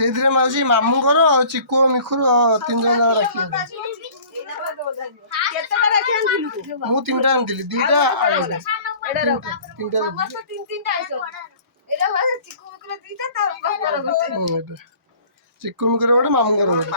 ସେଇଥିରେ ମାଉସୀ ମାମୁଁଙ୍କର ଚିକୁ ମିଖୁର 3 ଜଣ ରାକ୍ଷୀ ମୁଁ 3ଟା ଆଣିଥିଲି 2ଟା ଚିକୁ ମିଖୁର ଗୋଟେ ମାମୁଁଙ୍କର ଗୋଟେ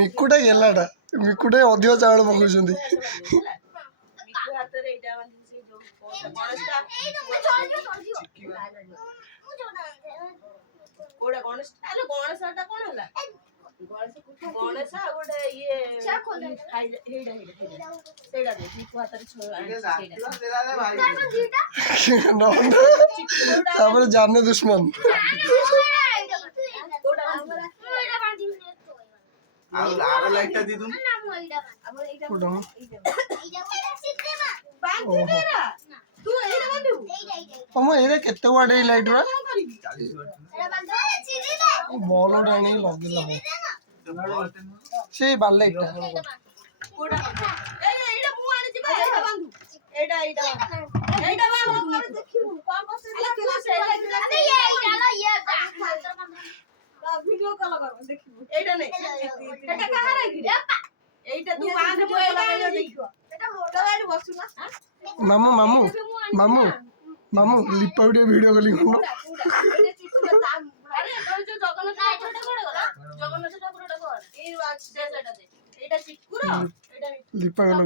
ମିକୁଟା ଗେଲାଟା ମିକୁଟା ଅଧିକ ଚାଉଳ ପକଉଛନ୍ତି ତାପରେ ଜାନେ ଦୁଶ୍ମନ ଏଇଟା କେତେ ୱାଟ୍ ଏଇ ଲାଇଟ୍ ର ବଲ୍ ଗୋଟେ ଆଣିକି ଲଗେଇଲା ସେ ବାଲ ଲାଇଟ୍ ମାମୁଁ ମାମୁଁ ମାମୁଁ ମାମୁ ଲିପା ଟିକେ ଭିଡିଓ କଲିଂ କରୁନ ଲିପା କଲ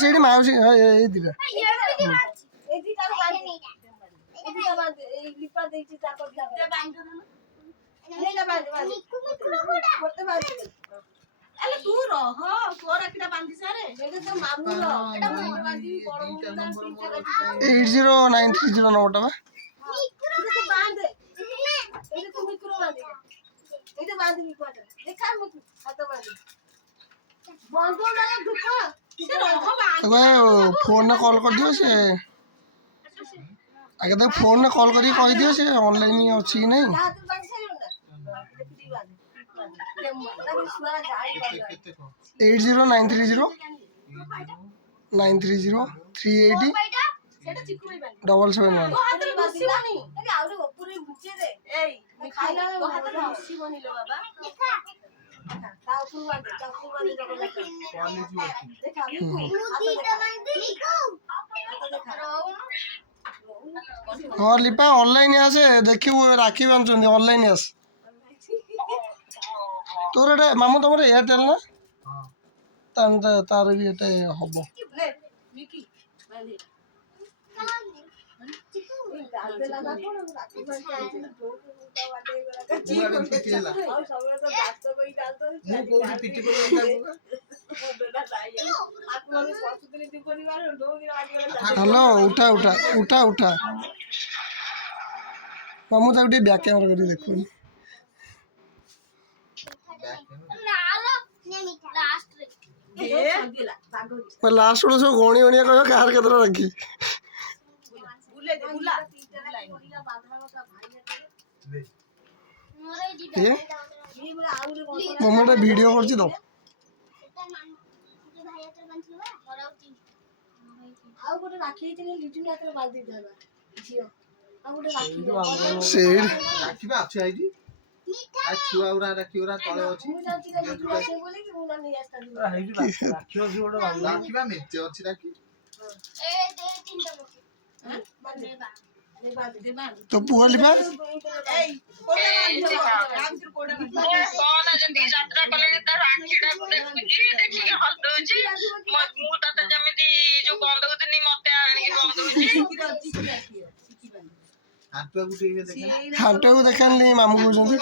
ସେଇଠି ମାଉସୀ ଏଇ ଦିଟା $8093 ନମ୍ବରଟା ବା फोन कॉल कर दियो से आगे तक फोन कॉल करी कह दियो से ऑनलाइन अच्छी नहीं 80930 930 380 771 हाँ लिपा ऑनलाइन आसे देखिबू राखी बांधुछन ऑनलाइन आस तोर एटा मामू तमरे एयरटेल ना तार भी एटा हबो हेलो उठा उठा उठा उठा मामू ताको टे बैक कैमरा करी देखो लास्ट रो सब गणी गणी कह कार केतरा रखी ये मम्मा वीडियो करछि तो आ छुआ उरा रखी उरा तळे अछि राखिबा मेचे अछि राखी तो पुआ लिपा हाटुआ गुटे देखा हाटो को देखानी मामू कहउछंती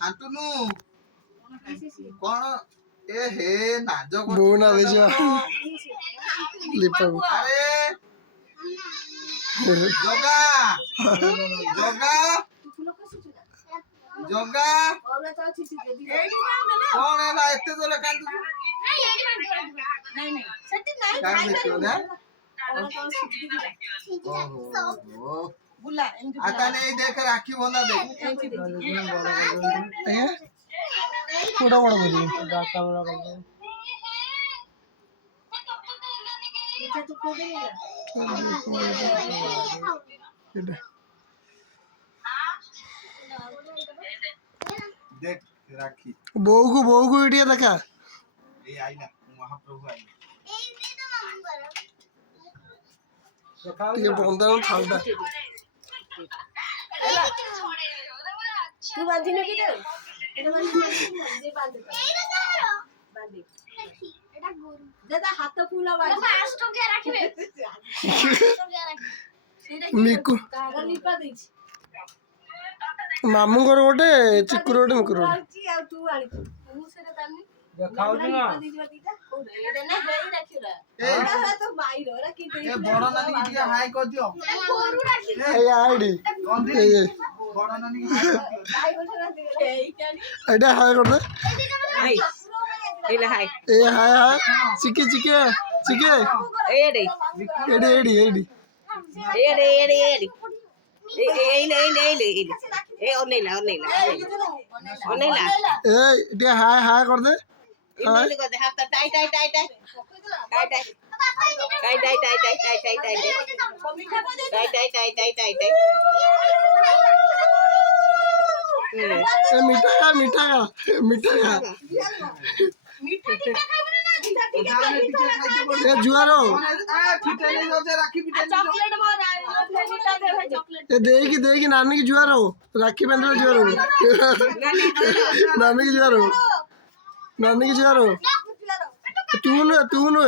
हाटुनु कोन ए हे नाज को बो ना ले जा लिपा अरे जगा जगा जगा कोन है एते जोले कांदु कान देखियो ना ओहो आता नहीं देख राखी बंधा दे आया कोडा बड़ा बोली डाका बड़ा कर दे देख राखी बहू को इडिया देखा ए आइला महाप्रभु आइला ये बंदा ठांडा तू बांधिनो कि दे এটা বাঁধি বাঁধি বাঁধি এটা গরু দাদা হাত ফুলা বাঁধি ফাস্ট কে রাখবে मिकु কাগজ লিপা দিছি मामू घर गोटे चिकुर गोटे मिकुर गोटे আর তু আনি মু সেটা জানি দেখাউছি না এটা না হেই রাখিরা ए এটা তো বাইরে ওরা কি দেই ए बड़ नानी की टिया हाय कर दियो গরু রাখি ए आईडी गंदी ए बड़ नानी की हाय कर दियो ভাই বসে রাখি এইটা एडा हाय कर दे হাই এইলা হাই ए हाय हाय चिके चिके चिके ఏడి एडी एडी एडी ఏడి ఏడి ఏడి এইলা এইలా এইলা এইলা ఏ ఒనేలా ఒనేలా ఒనేలా ए एडी हाय हाय कर दे ইমেলি কো দে হাত টাই টাই টাই টাই টাই টাই টাই টাই টাই টাই টাই টাই টাই টাই টাই টাই টাই টাই টাই ए मीठा का মিঠা টিকা খাইবে না মিঠা টিকা जाने टिया खाइते बड़ ए जुआरो आ फिटे नहीं होते राखी फिटे চকলেট মারা মিঠা দে ভাই চকলেট ए देगी नानी की जुआरो राखी बंधना जुआरो नानी की जुआरो नानी की जुआरो तू नो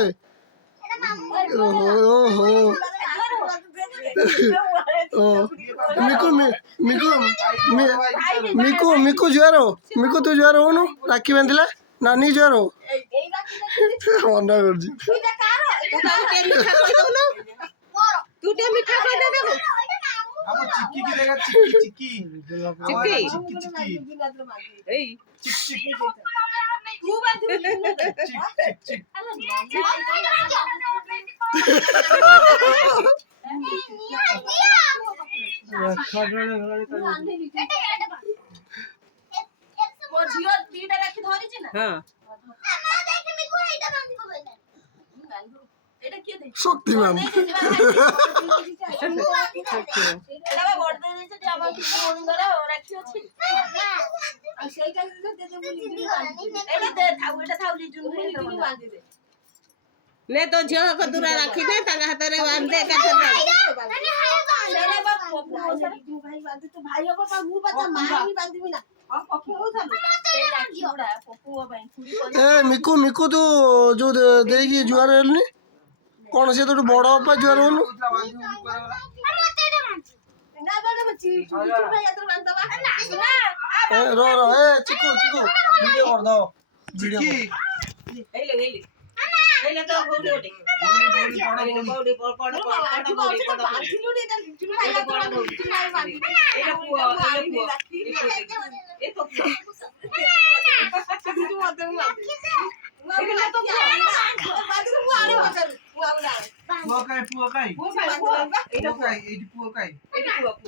ओहो ओहो ओ मिकु मिकु मिकु जुआरो मिकु तू जुआरो होनु राखी बंधला नानी जुआरो এই রাখি मना कर जी এটা কারো তুই মিঠা কই দাও না তুই মিঠা কই দে দেখো हम चिक्की की देखा चिक्की चिक्की चिक्की? चिक्की चिक्की এই चिक चिक तू बांधी चिक चिक ମୋ ଝିଅ ଦିଟା ରାଖି ଧରିଛି ନା হ্যাঁ এটা କିଏ ଦେଇଛି शक्तिमान এটা ବା ବଡ ଦେଇছে ଯେ ଆମର କିଛି ଭଉଣୀଙ୍କର ରାକ୍ଷୀ ଅଛି ଆଉ ସେଇଟା ଦେ ମୁଁ ଲିଜୁନି ବାନ୍ଧି ଏଟା ଦେ ଥାଉ ଏଟା ଥାଉ ଲିଜୁନି ବାନ୍ଧି ଦେ নে তো ঝিও কো দূরা রাখি দে তা হাতে বাঁধে কাছে দে ସେଟା ବା ଲିଜୁ ଭାଇ ବାନ୍ଧି ତୁ ଭାଇ ହବ ପା ମୁଁ ବା ତା ମା ବି ବାନ୍ଧିବି ନା ପକ୍ଷୀ ହଉଥାନ୍ତୁ ସେଇ ରାକ୍ଷୀ ଗୁଡା ପପୁଅ ପାଇଁ ଚୁରି କରି ए मिकु तू जो देगी जुआर हेलनी कौन से तो बड़ बापा जुआर होनु ନା ବାଡ ବଚି ଚୁରି ଭାଇ ଆଦର ବାନ୍ଧବା ନା रो ए चिकू वीडियो कर दो वीडियो चिक्की এইলে এইলে এইলে তো গৌড়ি ওঠে গৌড়ি বড় বড় বাঁধিলু নি এটা লিজু ভাই আদর লিজু ভাই বাঁধি এটা পুয়া এই তো লিজু মতে মু বাঁধি এগুলা তো বাঁধি মু আরে বাঁধি মু আউলা पुअकाई এটা पुअकाई एडी पुअकाई এটা পুয়া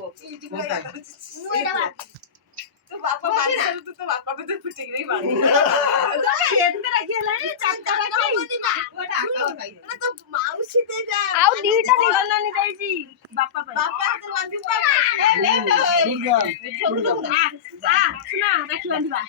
তো বাপা বাঁধি তো তো বাপা কে তো ফুটে গই বাঁধি খেতে রাখি হলানি চারটা রাখি ওটা আকাও খাই তো মাউসি দে যা ଆଉ ବଡ଼ ନାନୀ ଦେଇଛି ବାପା ପାଇଁ ବାପା ହାତରେ ବାନ୍ଧିବୁ ଦୁର୍ଗା ଦୁର୍ଗା ଶୁଣ ରାକ୍ଷୀ ବାନ୍ଧିବା